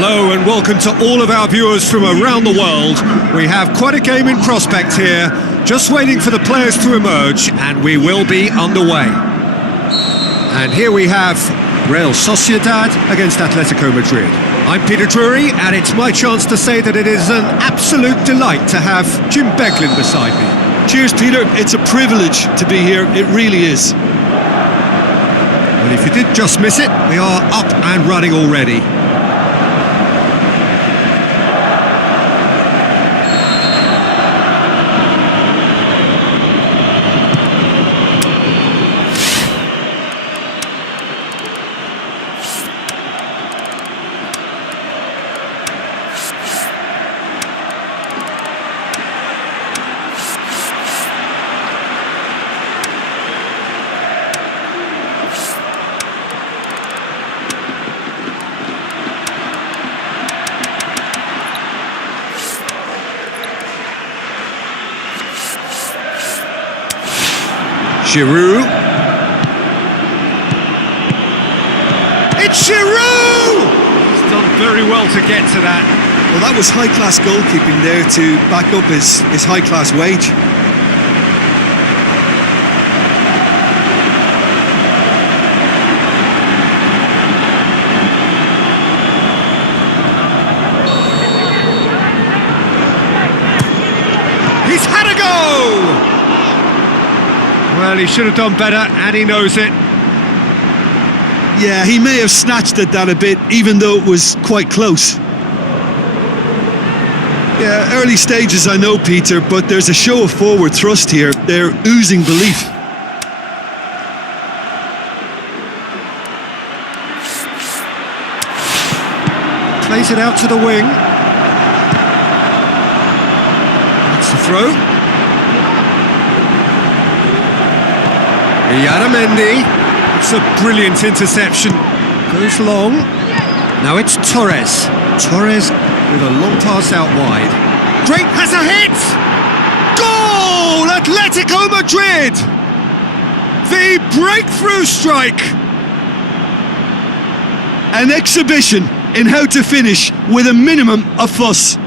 Hello and welcome to all of our viewers from around the world. We have quite a game in prospect here, just waiting for the players to emerge, and we will be underway. And here we have Real Sociedad against Atletico Madrid. I'm Peter Drury, and it's my chance to say that it is an absolute delight to have Jim Beglin beside me. Cheers, Peter. It's a privilege to be here. It really is. Well, if you did just miss it, we are up and running already. Giroud. It's Giroud! He's done very well to get to that. Well, that was high-class goalkeeping there to back up his high-class wage. He's had a go! Well, he should have done better, and he knows it. Yeah, he may have snatched at that a bit, even though it was quite close. Yeah, early stages, I know, Peter, but there's a show of forward thrust here. They're oozing belief. Plays it out to the wing. That's the throw. Yaramendi, it's a brilliant interception, goes long, now it's Torres with a long pass out wide, Drake has a hit, goal, Atletico Madrid, the breakthrough strike. An exhibition in how to finish with a minimum of fuss.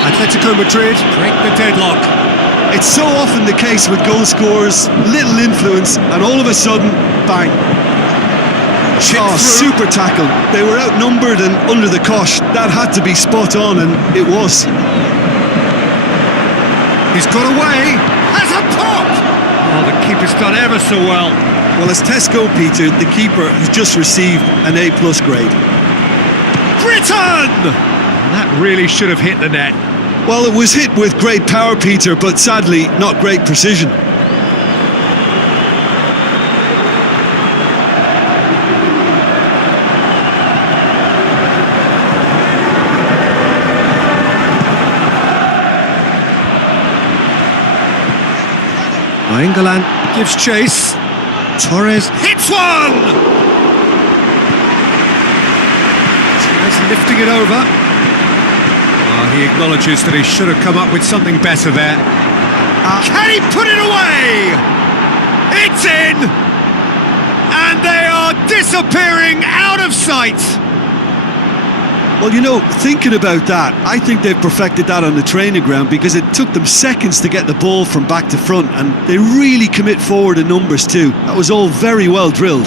Atletico Madrid break the deadlock. It's so often the case with goal scorers, little influence, and all of a sudden, bang. Super tackle. They were outnumbered and under the cosh. That had to be spot on, and it was. He's got away, has a pop! Oh, the keeper's done ever so well. Well, as tests go, Peter, the keeper has just received an A+ grade. Britain! That really should have hit the net. Well, it was hit with great power, Peter, but sadly, not great precision. England gives chase. Torres hits one! Torres lifting it over. He acknowledges that he should have come up with something better there. Can he put it away? It's in! And they are disappearing out of sight! Well, you know, thinking about that, I think they've perfected that on the training ground because it took them seconds to get the ball from back to front, and they really commit forward in numbers too. That was all very well drilled.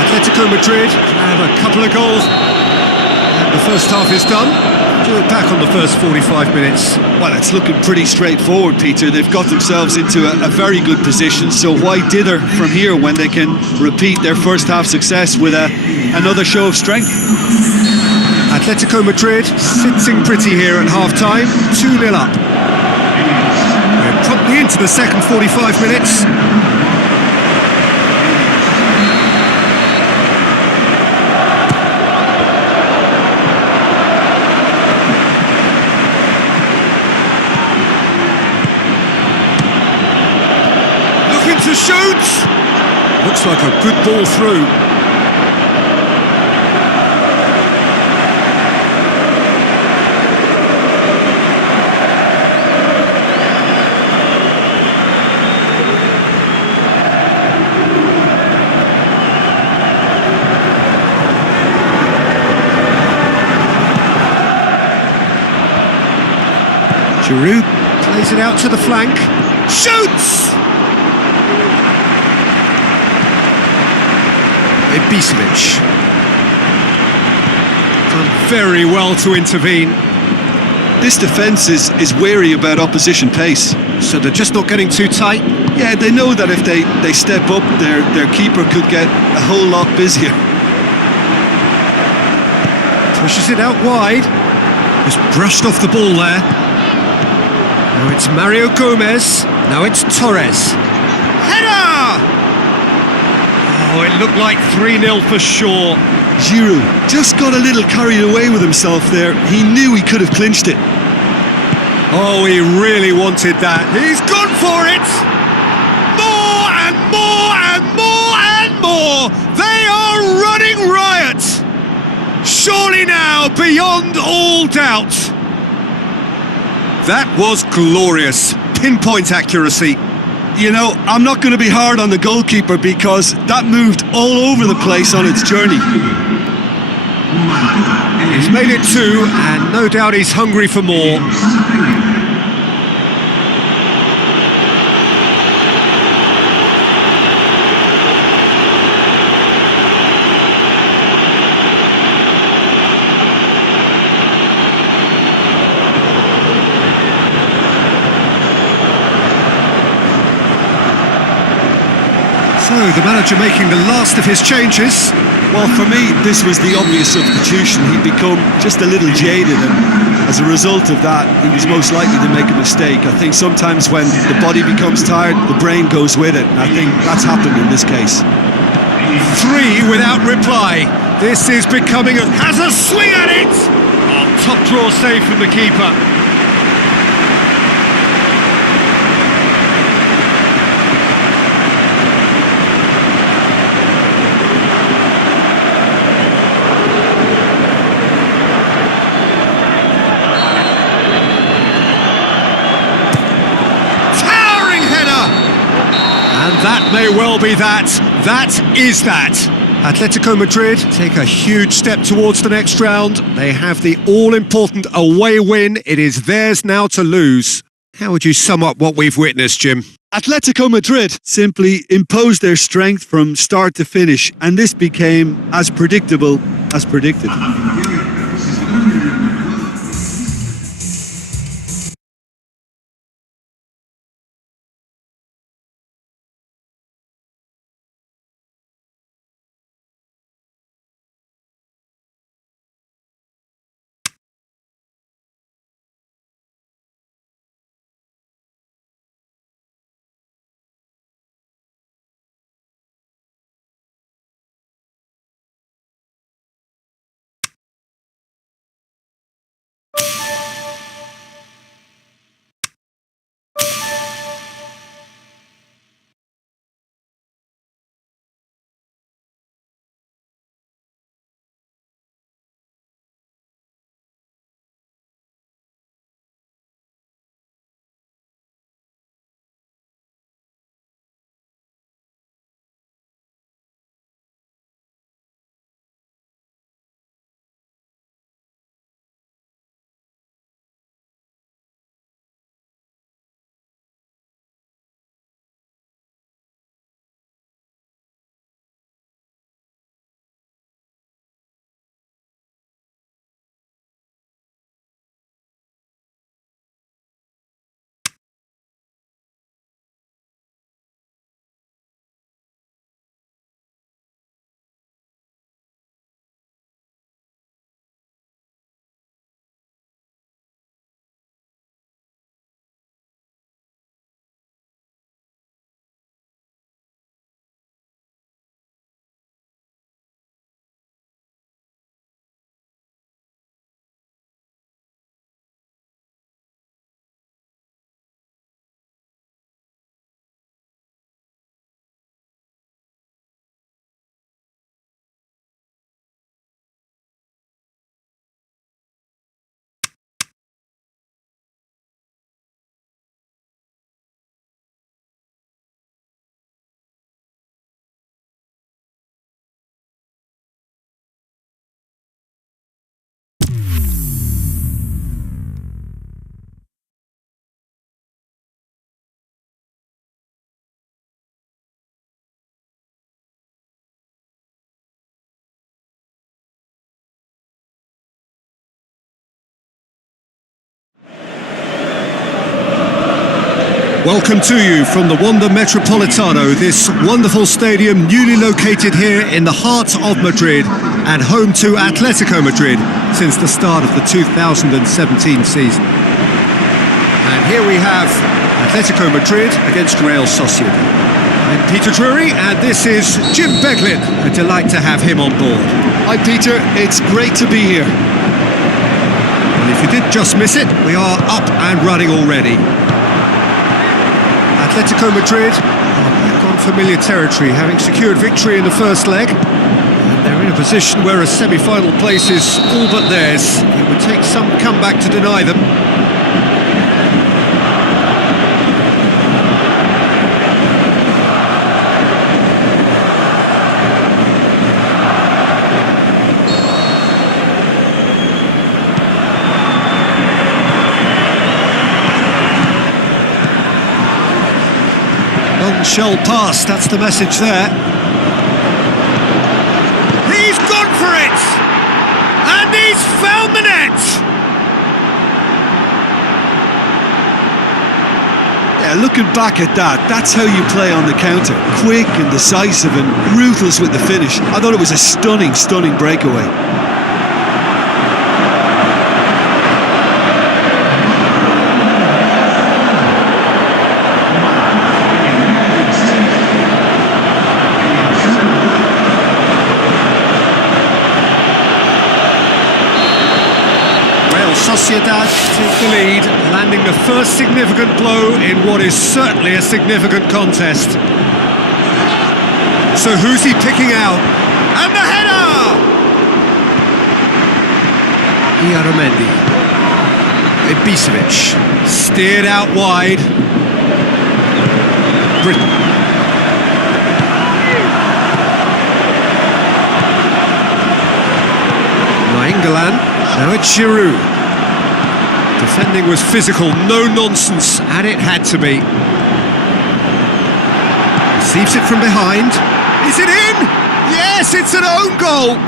Atletico Madrid have a couple of goals. The first half is done. Do it back on the first 45 minutes. Well, it's looking pretty straightforward, Peter. They've got themselves into a very good position, so why dither from here when they can repeat their first half success with another show of strength? Atletico Madrid sitting pretty here at half-time, 2-0 up. We're promptly into the second 45 minutes. to shoot! Looks like a good ball through. Giroud plays it out to the flank. Shoots! ep6 done very well to intervene. This defence is wary about opposition pace. So they're just not getting too tight. Yeah, they know that if they step up, their keeper could get a whole lot busier. Pushes it out wide. Just brushed off the ball there. Now it's Mario Gomez. Now it's Torres. Header! Oh, it looked like 3-0 for sure. Giroud just got a little carried away with himself there. He knew he could have clinched it. Oh, he really wanted that. He's gone for it! More and more and more and more! They are running riot! Surely now, beyond all doubt. That was glorious. Pinpoint accuracy. You know, I'm not going to be hard on the goalkeeper because that moved all over the place on its journey. He's made it 2, and no doubt he's hungry for more. So, the manager making the last of his changes. Well, for me, this was the obvious substitution. He'd become just a little jaded, and as a result of that, he was most likely to make a mistake. I think sometimes when the body becomes tired, the brain goes with it, and I think that's happened in this case. 3 without reply. This is becoming has a swing at it! Oh, top draw save from the keeper. That may well be that. That is that. Atletico Madrid take a huge step towards the next round. They have the all-important away win. It is theirs now to lose. How would you sum up what we've witnessed, Jim? Atletico Madrid simply imposed their strength from start to finish, and this became as predictable as predicted. Welcome to you from the Wanda Metropolitano, this wonderful stadium newly located here in the heart of Madrid and home to Atletico Madrid since the start of the 2017 season. And here we have Atletico Madrid against Real Sociedad. I'm Peter Drury and this is Jim Beglin. A delight to have him on board. Hi Peter, it's great to be here. Well, if you did just miss it, we are up and running already. Atletico Madrid are back on familiar territory, having secured victory in the first leg. And they're in a position where a semi-final place is all but theirs. It would take some comeback to deny them. Shell pass, that's the message there. He's gone for it! And he's found the net! Yeah, looking back at that, that's how you play on the counter. Quick and decisive and ruthless with the finish. I thought it was a stunning, stunning breakaway. Sociedad take the lead, landing the first significant blow in what is certainly a significant contest. So who's he picking out? And the header! Iaramendi. ep6 steered out wide. Britain. Nainggolan. Now it's Giroud. Defending was physical, no nonsense, and it had to be. Receives it from behind. Is it in? Yes, it's an own goal!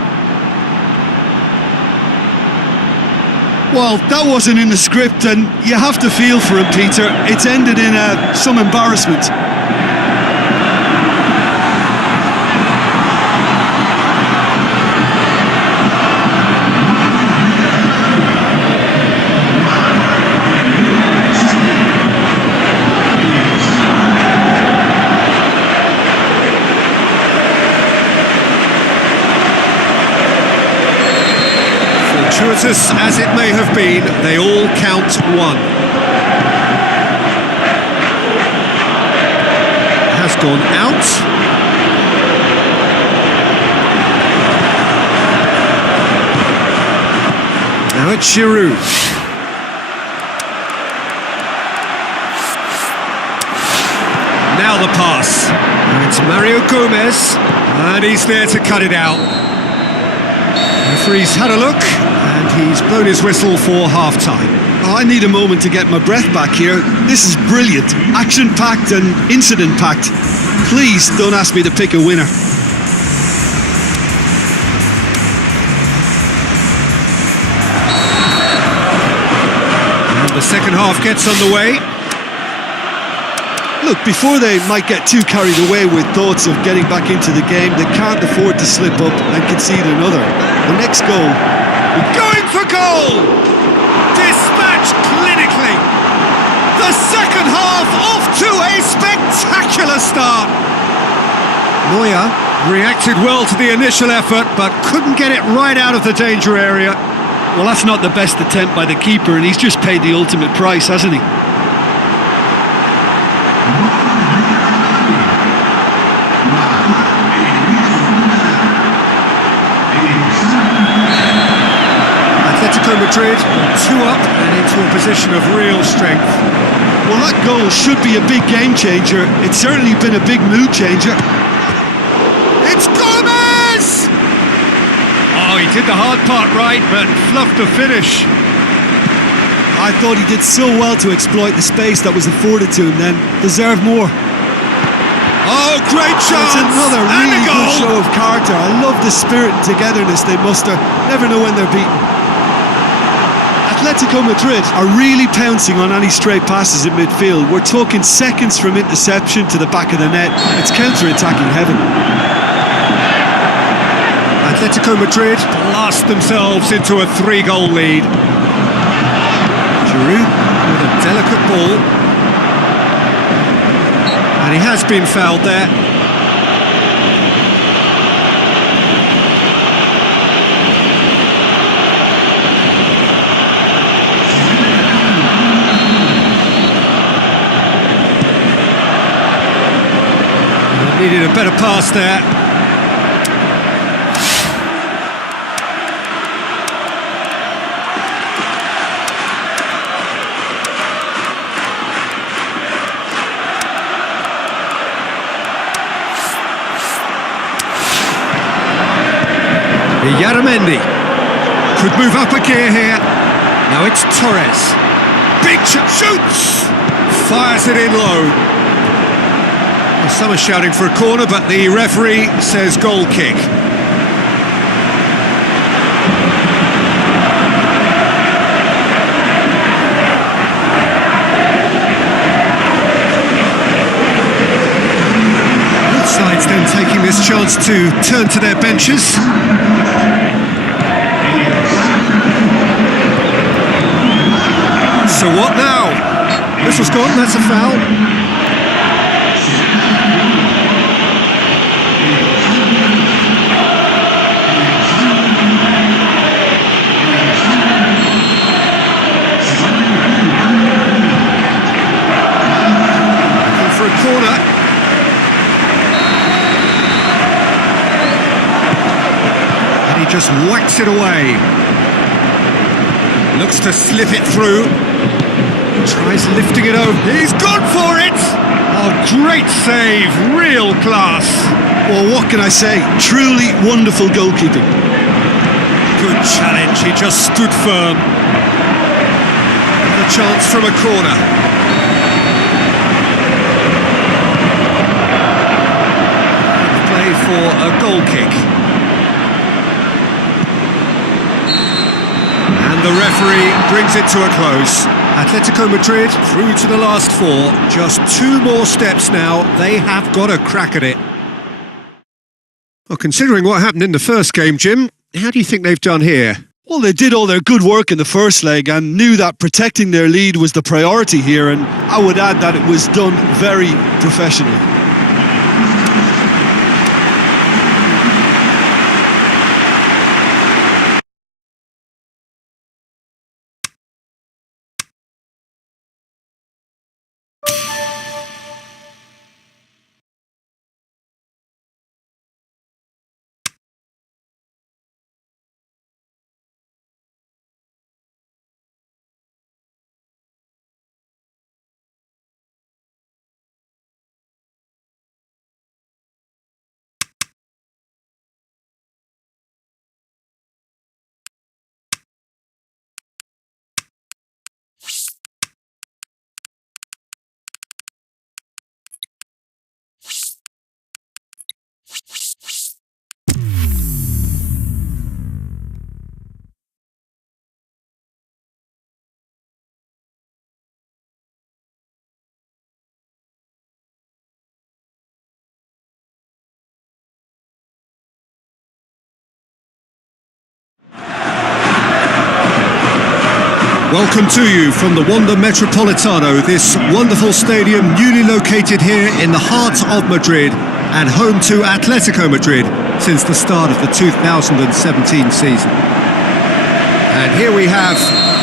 Well, that wasn't in the script, and you have to feel for him, Peter. It's ended in some embarrassment. Fortuitous as it may have been, they all count one. Has gone out. Now it's Giroud. Now the pass. Now it's Mario Gomez, and he's there to cut it out. The referee's had a look, and he's blown his whistle for half-time. Oh, I need a moment to get my breath back here. This is brilliant. Action-packed and incident-packed. Please don't ask me to pick a winner. And the second half gets underway. Look, before they might get too carried away with thoughts of getting back into the game, they can't afford to slip up and concede another. The next goal. Going for goal! Dispatched clinically! The second half off to a spectacular start! Neuer reacted well to the initial effort, but couldn't get it right out of the danger area. Well, that's not the best attempt by the keeper, and he's just paid the ultimate price, hasn't he? Atletico Madrid 2 up and into a position of real strength. Well, that goal should be a big game changer. It's certainly been a big mood changer. It's Gomez! Oh, he did the hard part right, but fluffed the finish. I thought he did so well to exploit the space that was afforded to him then. Deserved more. Oh, great chance! It's another and really a goal. good show of character. I love the spirit and togetherness they muster. Never know when they're beaten. Atletico Madrid are really pouncing on any stray passes in midfield. We're talking seconds from interception to the back of the net. It's counter-attacking heaven. Atletico Madrid blast themselves into a 3-goal lead. Giroud with a delicate ball. And he has been fouled there. Needed a better pass there. Yaramendi could move up a gear here. Now it's Torres. Big shoots! Fires it in low. Some are shouting for a corner, but the referee says goal kick. Both sides then taking this chance to turn to their benches. So what now? This was gone, that's a foul. Corner. And he just whacks it away. Looks to slip it through. Tries lifting it over. He's gone for it! Oh, great save, real class. Well, what can I say? Truly wonderful goalkeeping. Good challenge, he just stood firm. Another chance from a corner. For a goal kick. And the referee brings it to a close. Atletico Madrid through to the last 4. Just 2 more steps now. They have got a crack at it. Well, considering what happened in the first game, Jim, how do you think they've done here? Well, they did all their good work in the first leg and knew that protecting their lead was the priority here, and I would add that it was done very professionally. Welcome to you from the Wanda Metropolitano, this wonderful stadium newly located here in the heart of Madrid and home to Atletico Madrid since the start of the 2017 season. And here we have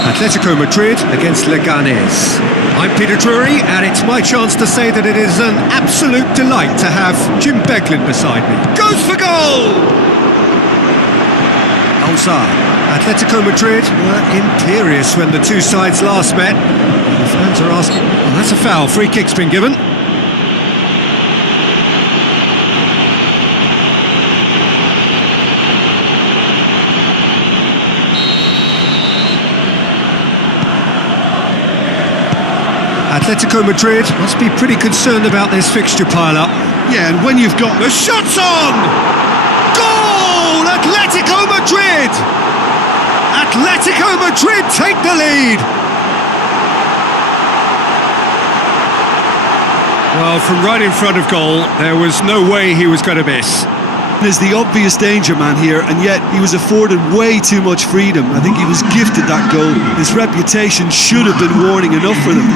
Atletico Madrid against Leganes. I'm Peter Drury, and it's my chance to say that it is an absolute delight to have Jim Beglin beside me. Goes for goal! Alzar. Atletico Madrid were imperious when the two sides last met. The fans are asking, well, that's a foul. Free kick's been given. Atletico Madrid must be pretty concerned about this fixture pile-up. Yeah, and when you've got... The shot's on! Goal! Atletico Madrid! Atletico Madrid take the lead. Well, from right in front of goal, there was no way he was going to miss. Is the obvious danger man here, and yet he was afforded way too much freedom. I think he was gifted that goal. His reputation should have been warning enough for them.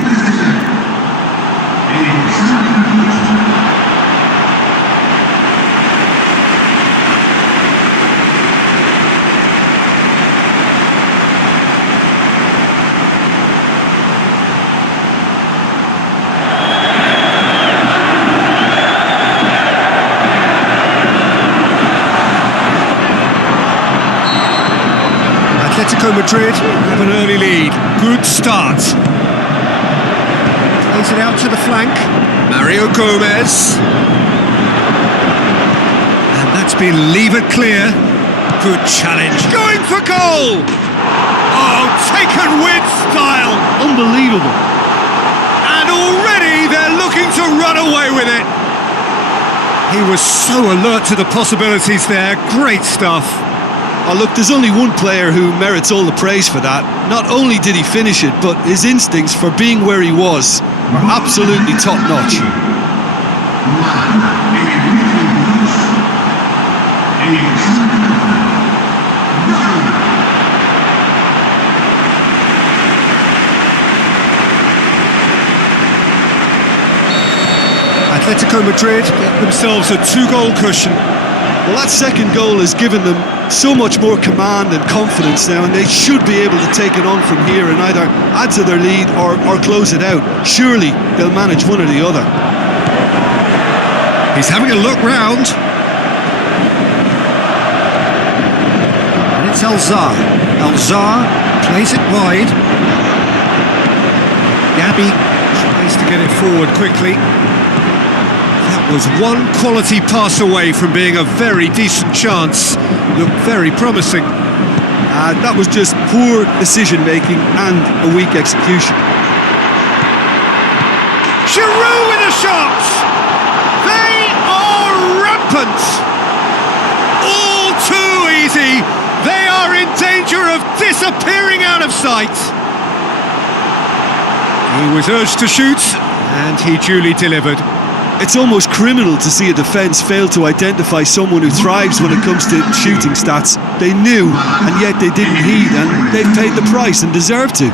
Atletico Madrid have an early lead. Good start. Plays it out to the flank. Mario Gomez. And that's been levered clear. Good challenge. Going for goal! Oh, taken with style. Unbelievable. And already they're looking to run away with it. He was so alert to the possibilities there. Great stuff. Oh look, there's only one player who merits all the praise for that. Not only did he finish it, but his instincts for being where he was are absolutely top-notch. Atletico Madrid get themselves a 2-goal cushion. Well, that second goal has given them so much more command and confidence now, and they should be able to take it on from here and either add to their lead or close it out. Surely they'll manage one or the other. He's having a look round. And it's Alzar. Alzar plays it wide. Gabi tries to get it forward quickly. That was one quality pass away from being a very decent chance. Looked very promising. That was just poor decision-making and a weak execution. Giroud with a shot! They are rampant! All too easy! They are in danger of disappearing out of sight! He was urged to shoot, and he duly delivered. It's almost criminal to see a defence fail to identify someone who thrives when it comes to shooting stats. They knew, and yet they didn't heed, and they've paid the price and deserve to.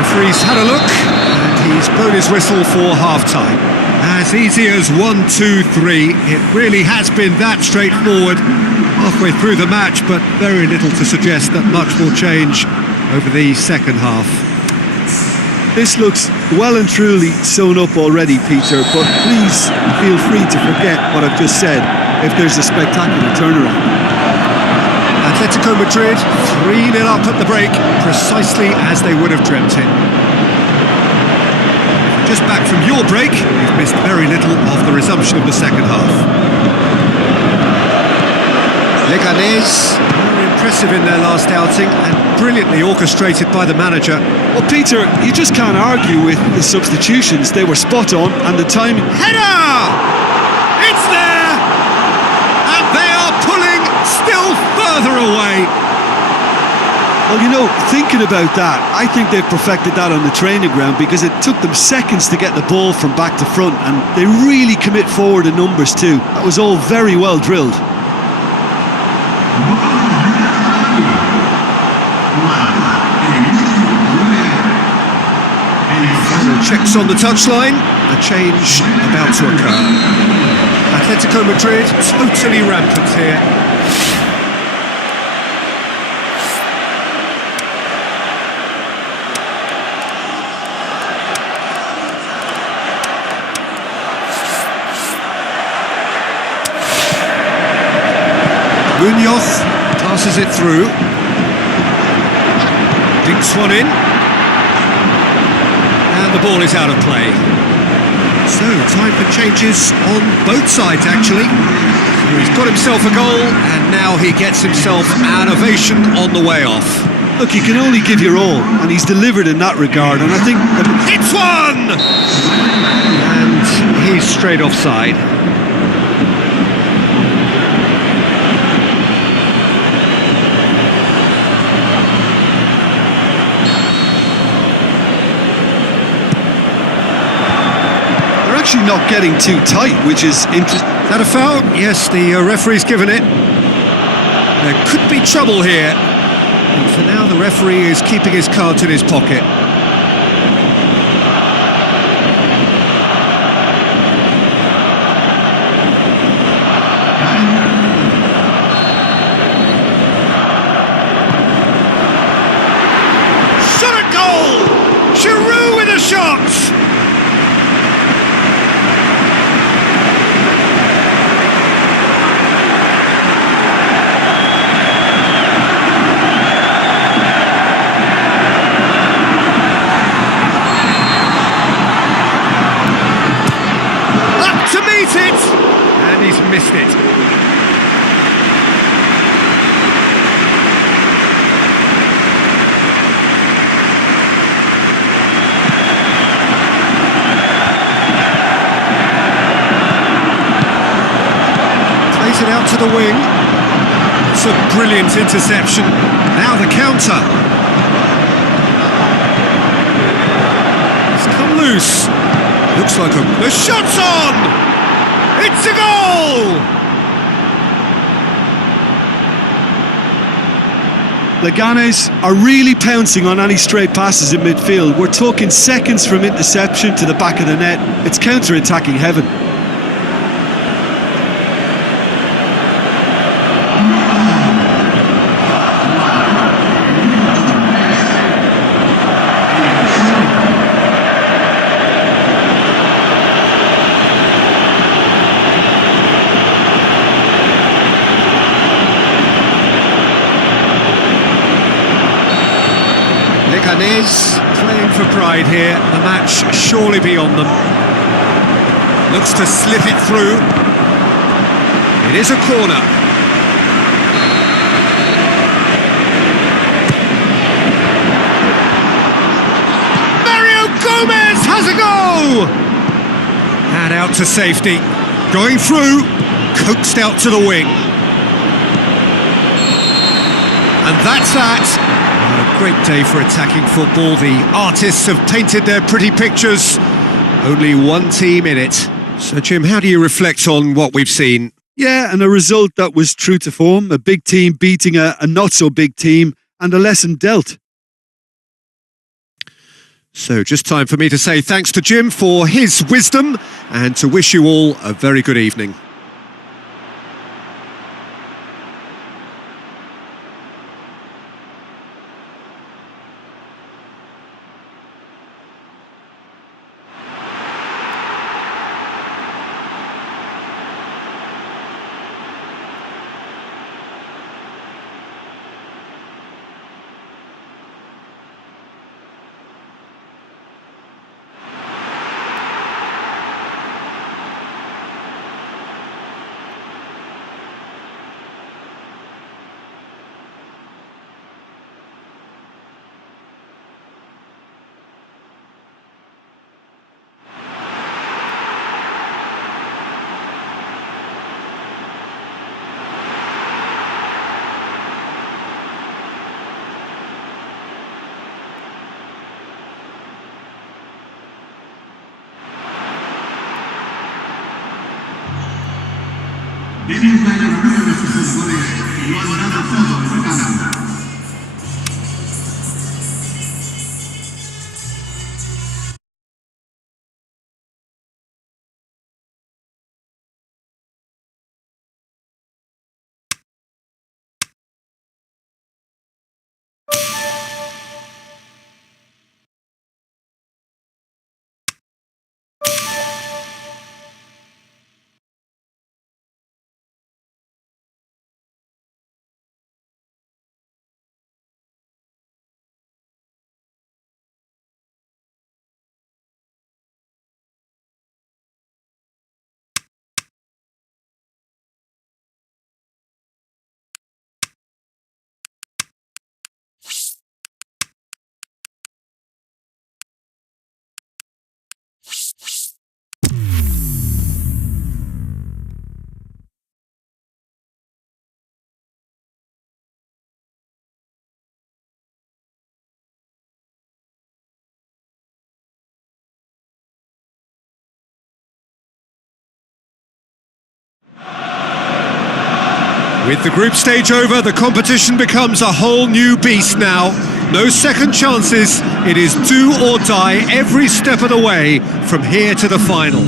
Referee's had a look, and he's blown his whistle for half-time. As easy as 1, 2, 3. It really has been that straightforward halfway through the match, but very little to suggest that much will change over the second half. This looks well and truly sewn up already, Peter, but please feel free to forget what I've just said if there's a spectacular turnaround. Atletico Madrid 3-0 up at the break, precisely as they would have dreamt it. Just back from your break, you've missed very little of the resumption of the second half. Leganés, very impressive in their last outing and brilliantly orchestrated by the manager. Well, Peter, you just can't argue with the substitutions. They were spot on, and the timing... Header! It's there! And they are pulling still further away. Well, you know, thinking about that, I think they've perfected that on the training ground because it took them seconds to get the ball from back to front, and they really commit forward in numbers too. That was all very well drilled. Final checks on the touchline, a change about to occur. Atletico Madrid totally rampant here. Munoz passes it through. Dinks one in. And the ball is out of play. So, time for changes on both sides, actually. He's got himself a goal, and now he gets himself an ovation on the way off. Look, you can only give your all, and he's delivered in that regard, and I think... It's one! And he's straight offside. They're actually not getting too tight, which is interesting. Is that a foul? Yes, the referee's given it. There could be trouble here. And for now, the referee is keeping his cards in his pocket. Shot at goal! Giroud with a shot! And he's missed it. Plays it out to the wing. It's a brilliant interception. Now the counter. It's come loose. Looks like the shot's on! It's a goal! Leganes are really pouncing on any straight passes in midfield. We're talking seconds from interception to the back of the net. It's counter-attacking heaven. Leganes playing for pride here. The match surely beyond them. Looks to slip it through. It is a corner. Mario Gomez has a go! And out to safety. Going through. Coaxed out to the wing. And that's that. A great day for attacking football. The artists have painted their pretty pictures. Only one team in it. So, Jim, how do you reflect on what we've seen? Yeah, and a result that was true to form. A big team beating a not-so-big team, and a lesson dealt. So, just time for me to say thanks to Jim for his wisdom and to wish you all a very good evening. Bienvenido a la primera de sus jugadores y lo han dado todo en el campo. With the group stage over, the competition becomes a whole new beast now. No second chances, it is do or die every step of the way from here to the final.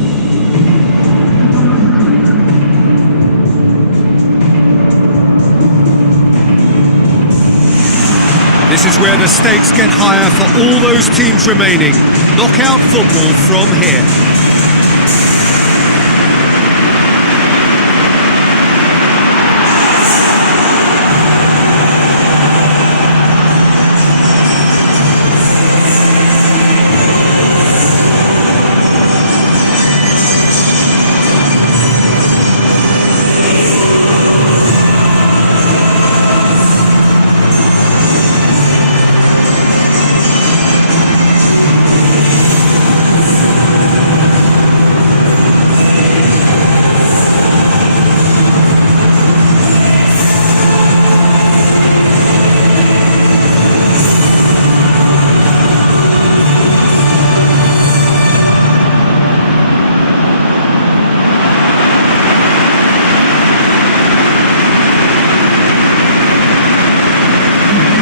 This is where the stakes get higher for all those teams remaining. Knockout football from here.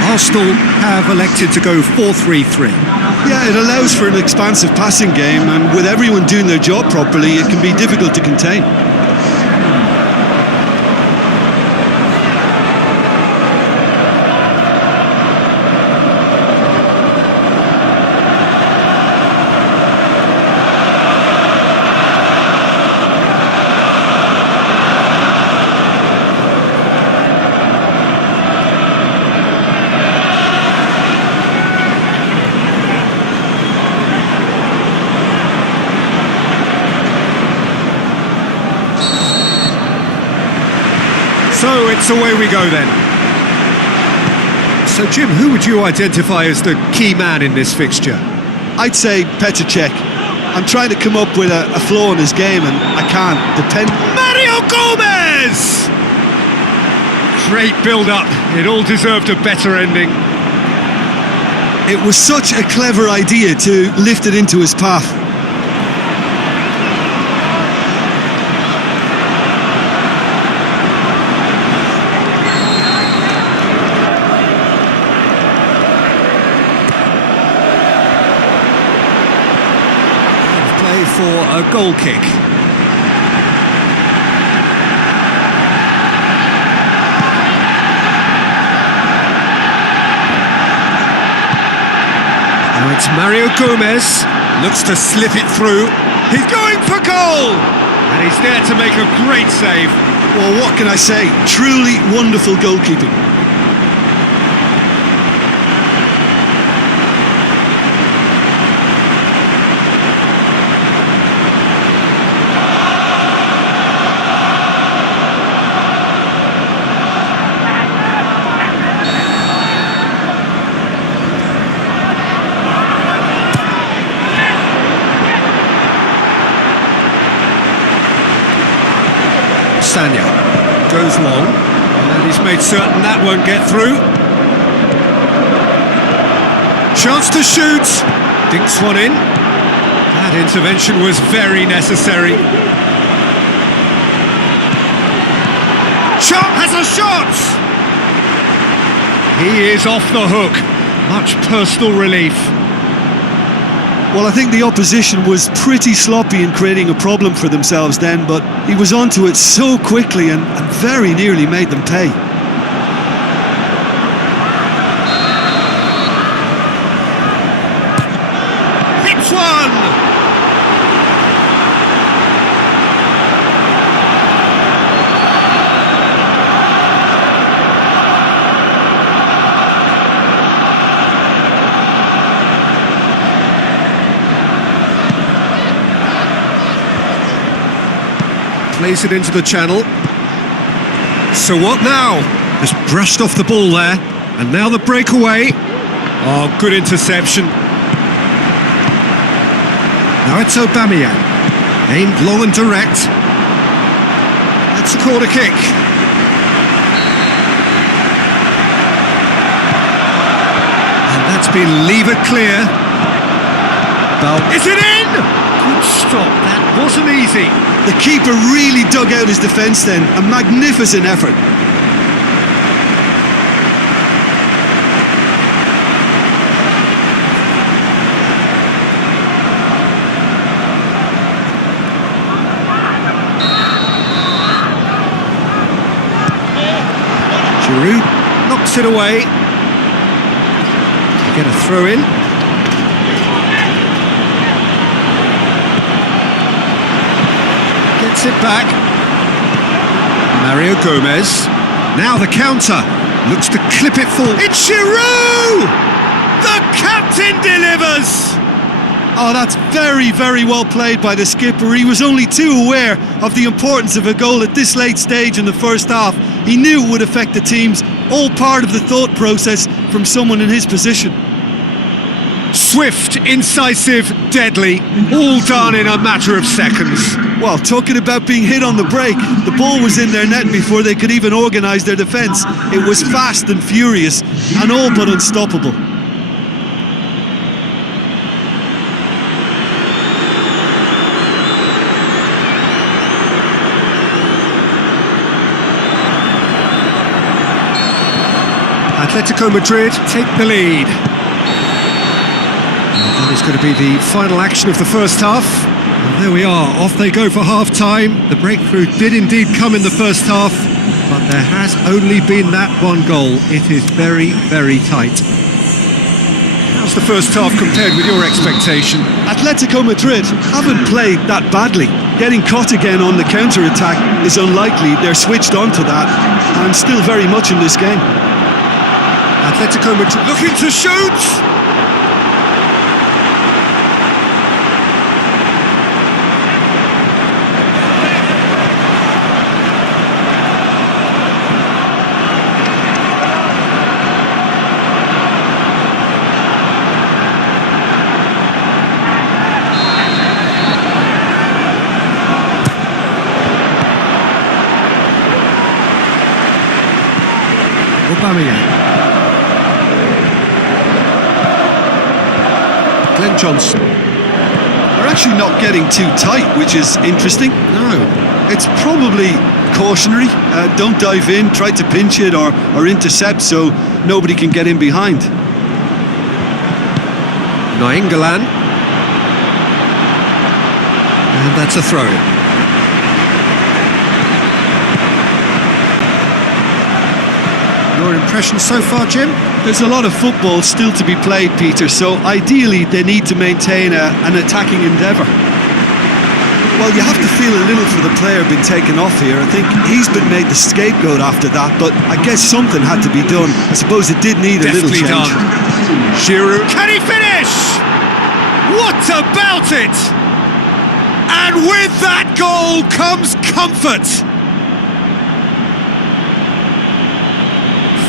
Arsenal have elected to go 4-3-3. Yeah, it allows for an expansive passing game, and with everyone doing their job properly, it can be difficult to contain. So it's away we go then. So Jim, who would you identify as the key man in this fixture? I'd say Petr. I'm trying to come up with a flaw in his game, and I can't. Mario Gomez! Great build-up. It all deserved a better ending. It was such a clever idea to lift it into his path. For a goal kick. Now it's Mario Gomez, looks to slip it through. He's going for goal! And he's there to make a great save. Well, what can I say? Truly wonderful goalkeeping. Sanya goes long, and he's made certain that won't get through. Chance to shoot, dinks one in. That intervention was very necessary. Chop has a shot! He is off the hook, much personal relief. Well, I think the opposition was pretty sloppy in creating a problem for themselves then, but he was onto it so quickly and very nearly made them pay. Hits one! Plays it into the channel. So what now? Just brushed off the ball there, and now the breakaway. Oh, good interception. Now it's Aubameyang, aimed long and direct. That's a corner kick. And that's been levered clear. Is it in? Good stop, that wasn't easy. The keeper really dug out his defence then, a magnificent effort. Giroud knocks it away. Get a throw in. Gets it back. Mario Gomez. Now the counter. Looks to clip it full. It's Giroud! The captain delivers! Oh, that's very, very well played by the skipper. He was only too aware of the importance of a goal at this late stage in the first half. He knew it would affect the teams, all part of the thought process from someone in his position. Swift, incisive, deadly, all done in a matter of seconds. Well, talking about being hit on the break, the ball was in their net before they could even organise their defence. It was fast and furious, and all but unstoppable. Atletico Madrid take the lead. That is going to be the final action of the first half. And there we are, off they go for half-time. The breakthrough did indeed come in the first half, but there has only been that one goal. It is very, very tight. How's the first half compared with your expectation? Atletico Madrid haven't played that badly. Getting caught again on the counter-attack is unlikely. They're switched on to that and still very much in this game. Atletico Madrid looking to shoot! Glenn Johnson. They're actually not getting too tight, which is interesting. No. It's probably cautionary. Don't dive in, try to pinch it or intercept so nobody can get in behind. Nainggolan. And that's a throw-in. Your impression so far, Jim? There's a lot of football still to be played, Peter, so ideally they need to maintain an attacking endeavour. Well, you have to feel a little for the player being taken off here. I think he's been made the scapegoat after that, but I guess something had to be done. I suppose it did need a little change. Done. Giroud. Can he finish? What about it? And with that goal comes comfort.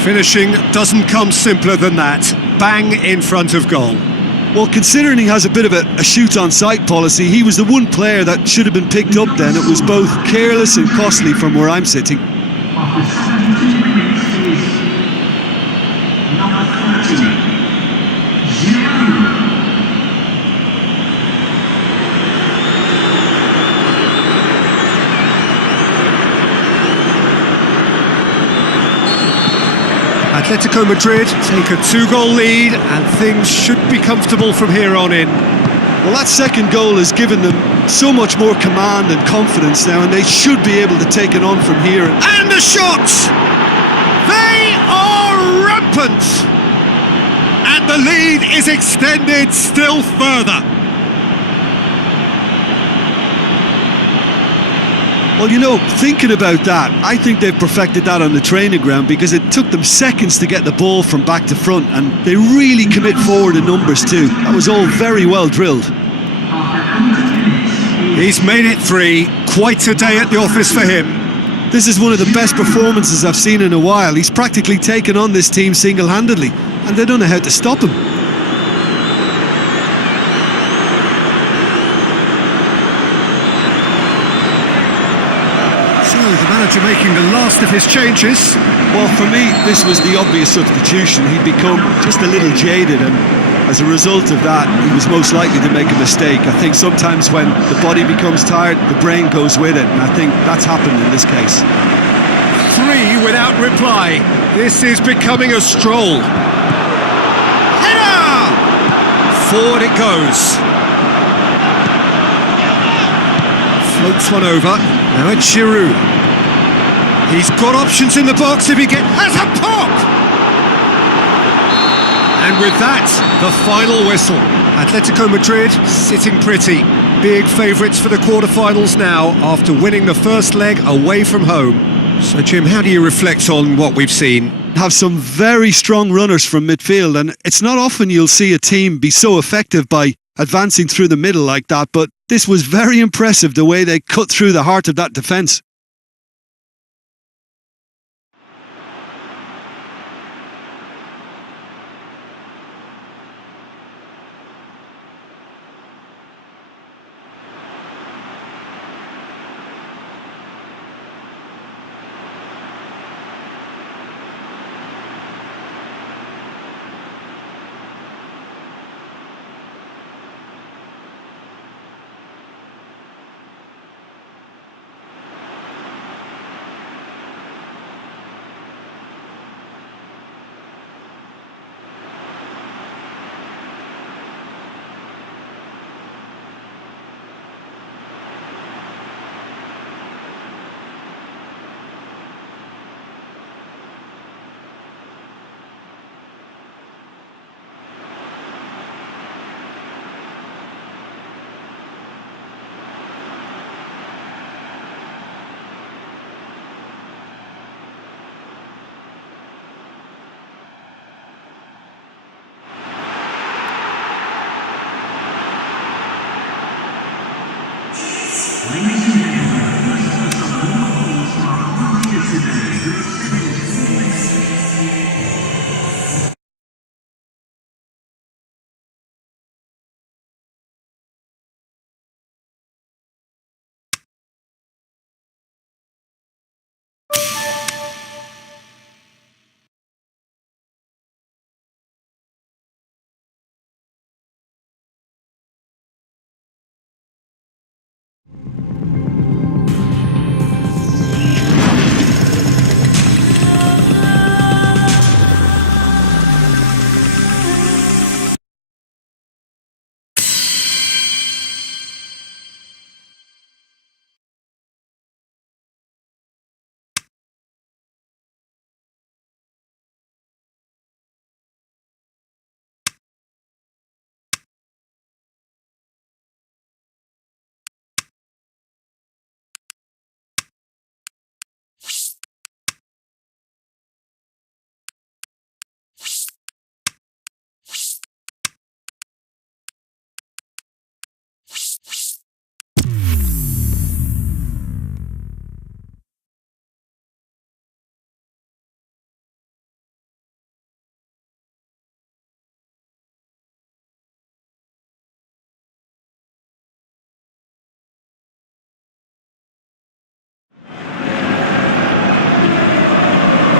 Finishing doesn't come simpler than that. Bang in front of goal. Well, considering he has a bit of a shoot-on-sight policy, he was the one player that should have been picked up then. It was both careless and costly from where I'm sitting. After 72 minutes is number 30, Giroud. Atletico Madrid take a 2-goal lead and things should be comfortable from here on in. Well, that second goal has given them so much more command and confidence now, and they should be able to take it on from here. And the shots! They are rampant! And the lead is extended still further. Well, you know, thinking about that, I think they've perfected that on the training ground because it took them seconds to get the ball from back to front, and they really commit forward in numbers too. That was all very well drilled. He's made it 3. Quite a day at the office for him. This is one of the best performances I've seen in a while. He's practically taken on this team single-handedly, and they don't know how to stop him. The manager making the last of his changes. Well, for me, this was the obvious substitution. He'd become just a little jaded, and as a result of that, he was most likely to make a mistake. I think sometimes when the body becomes tired, the brain goes with it, and I think that's happened in this case. 3 without reply. This is becoming a stroll. Header! Forward it goes. Floats one over. Now it's Giroud. He's got options in the box if he has a pop! And with that, the final whistle. Atletico Madrid sitting pretty. Big favourites for the quarter-finals now after winning the first leg away from home. So, Jim, how do you reflect on what we've seen? Have some very strong runners from midfield, and it's not often you'll see a team be so effective by advancing through the middle like that, but this was very impressive the way they cut through the heart of that defence.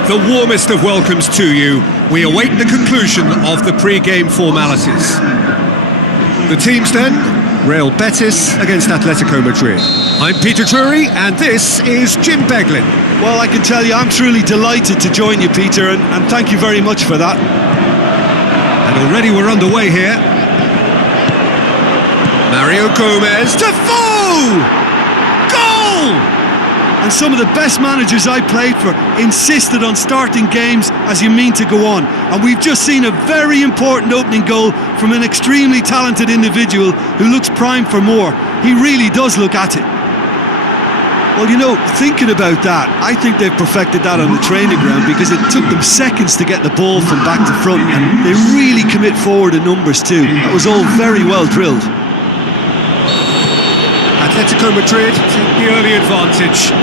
The warmest of welcomes to you. We await the conclusion of the pre-game formalities. The teams then, Real Betis against Atletico Madrid. I'm Peter Drury, and this is Jim Beglin. Well, I can tell you I'm truly delighted to join you, Peter, and thank you very much for that. And already we're underway here. Mario Gomez, Defoe! Goal! And some of the best managers I played for insisted on starting games as you mean to go on. And we've just seen a very important opening goal from an extremely talented individual who looks primed for more. He really does look at it. Well, you know, thinking about that, I think they've perfected that on the training ground because it took them seconds to get the ball from back to front, and they really commit forward in numbers too. That was all very well drilled. Atletico Madrid take the early advantage.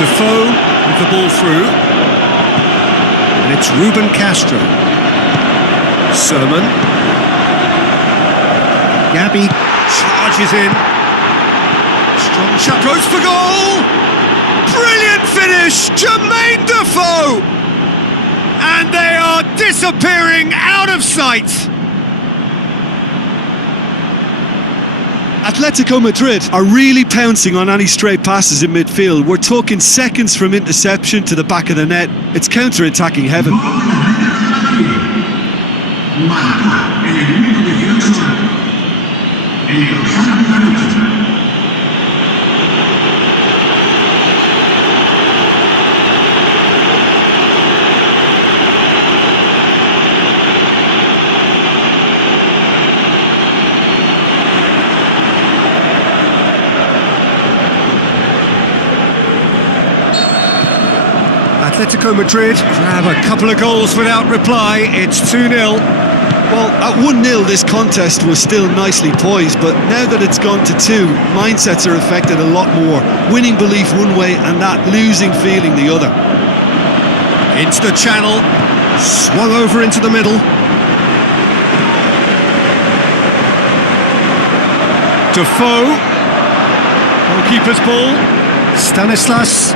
Defoe with the ball through. And it's Ruben Castro. Sermon. Gabby charges in. Strong shot, goes for goal! Brilliant finish! Jermaine Defoe! And they are disappearing out of sight! Atletico Madrid are really pouncing on any stray passes in midfield. We're talking seconds from interception to the back of the net. It's counter-attacking heaven. Atletico Madrid grab a couple of goals without reply. It's 2-0. Well, at 1-0 this contest was still nicely poised, but now that it's gone to 2, mindsets are affected a lot more. Winning belief one way and that losing feeling the other. Into the channel, swung over into the middle. Defoe, goalkeeper's ball. Stanislas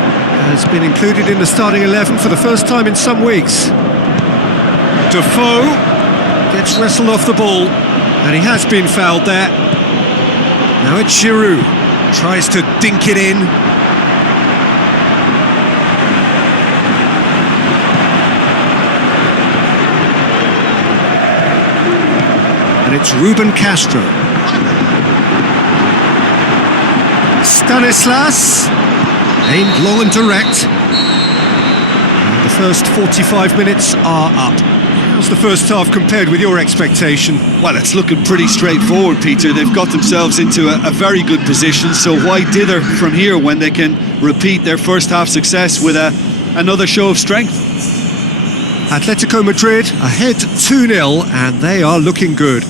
has been included in the starting 11 for the first time in some weeks. Defoe gets wrestled off the ball, and he has been fouled there. Now it's Giroud, tries to dink it in. And it's Ruben Castro. Stanislas, aimed long and direct. And the first 45 minutes are up. How's the first half compared with your expectation? Well, it's looking pretty straightforward, Peter. They've got themselves into a very good position, so why dither from here when they can repeat their first half success with another show of strength? Atletico Madrid ahead 2-0, and they are looking good.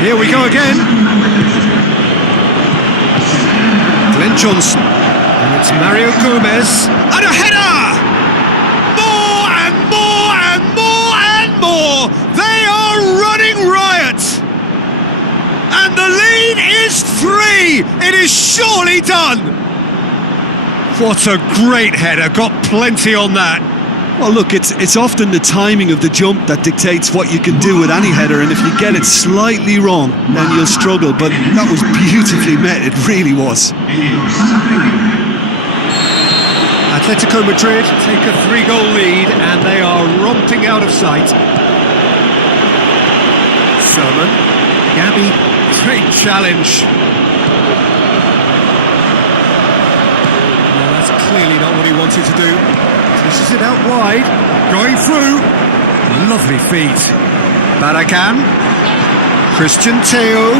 Here we go again. Glenn Johnson. And it's Mario Gomez. And a header! More and more and more and more! They are running riot! And the lead is 3! It is surely done! What a great header, got plenty on that. Well, look, it's often the timing of the jump that dictates what you can do with any header, and if you get it slightly wrong, then you'll struggle, but that was beautifully met, it really was. Atletico Madrid take a 3-goal lead, and they are romping out of sight. Sermon, Gabby, great challenge. Well, that's clearly not what he wanted to do. Pushes it out wide, going through. Lovely feet. Barragan, Christian Theo.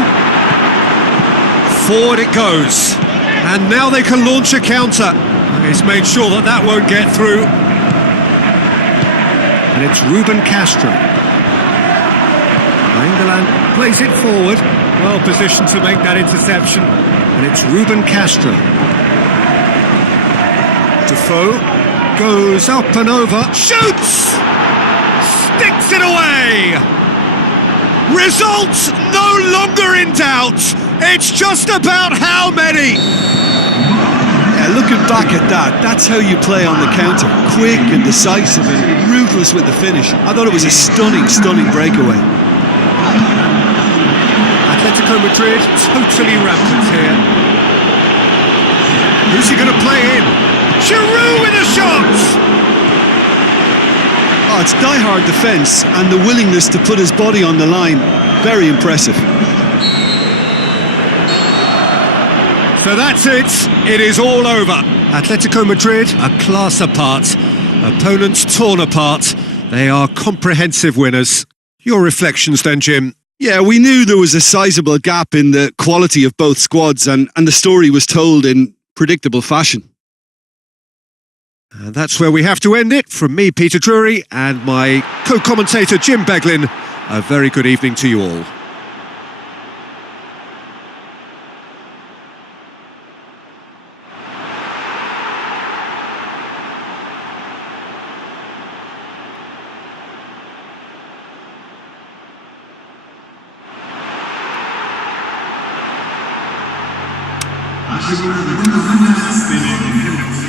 Forward it goes. And now they can launch a counter. He's made sure that that won't get through. And it's Ruben Castro. England plays it forward. Well positioned to make that interception. And it's Ruben Castro. Defoe. Goes up and over, shoots! Sticks it away! Results no longer in doubt. It's just about how many? Yeah, looking back at that, that's how you play on the counter. Quick and decisive and ruthless with the finish. I thought it was a stunning, stunning breakaway. Atletico Madrid totally rampant here. Who's he going to play in? Giroud with a shot! Oh, it's die-hard defence and the willingness to put his body on the line. Very impressive. So that's it. It is all over. Atletico Madrid, a class apart. Opponents torn apart. They are comprehensive winners. Your reflections then, Jim? Yeah, we knew there was a sizable gap in the quality of both squads, and the story was told in predictable fashion. And that's where we have to end it. From me, Peter Drury, and my co-commentator, Jim Beglin, a very good evening to you all. segura de buena gana, pero tenemos.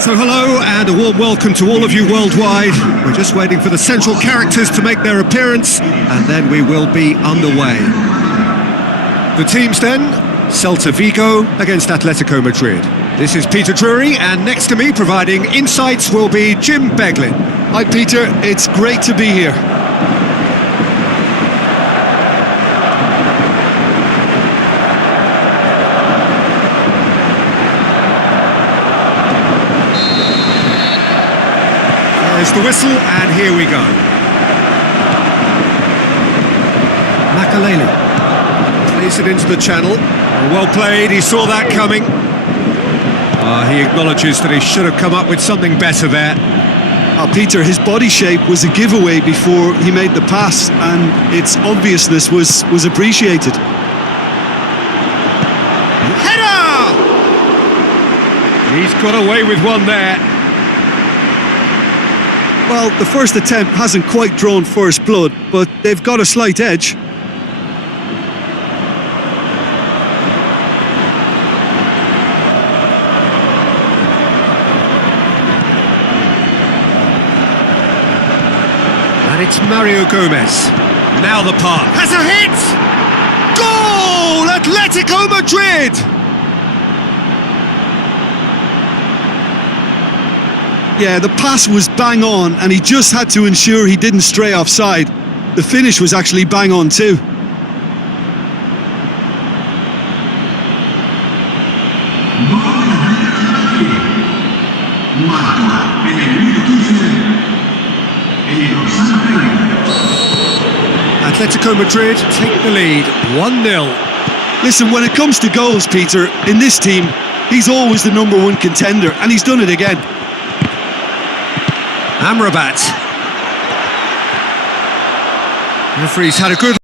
So hello and a warm welcome to all of you worldwide. We're just waiting for the central characters to make their appearance and then we will be underway. The teams then, Celta Vigo against Atletico Madrid. This is Peter Drury and next to me providing insights will be Jim Beglin. Hi Peter, it's great to be here. There's the whistle, and here we go. Makaleli plays it into the channel. Well played, he saw that coming. He acknowledges that he should have come up with something better there. Peter, his body shape was a giveaway before he made the pass, and its obviousness was appreciated. Header! He's got away with one there. Well, the first attempt hasn't quite drawn first blood, but they've got a slight edge. And it's Mario Gomez. Now the pass. Has a hit! Goal! Atletico Madrid! Yeah, the pass was bang on, and he just had to ensure he didn't stray offside. The finish was actually bang on too. Atletico Madrid take the lead, 1-0. Listen, when it comes to goals, Peter, in this team, he's always the number one contender, and he's done it again. Amrabat. Referee's had a good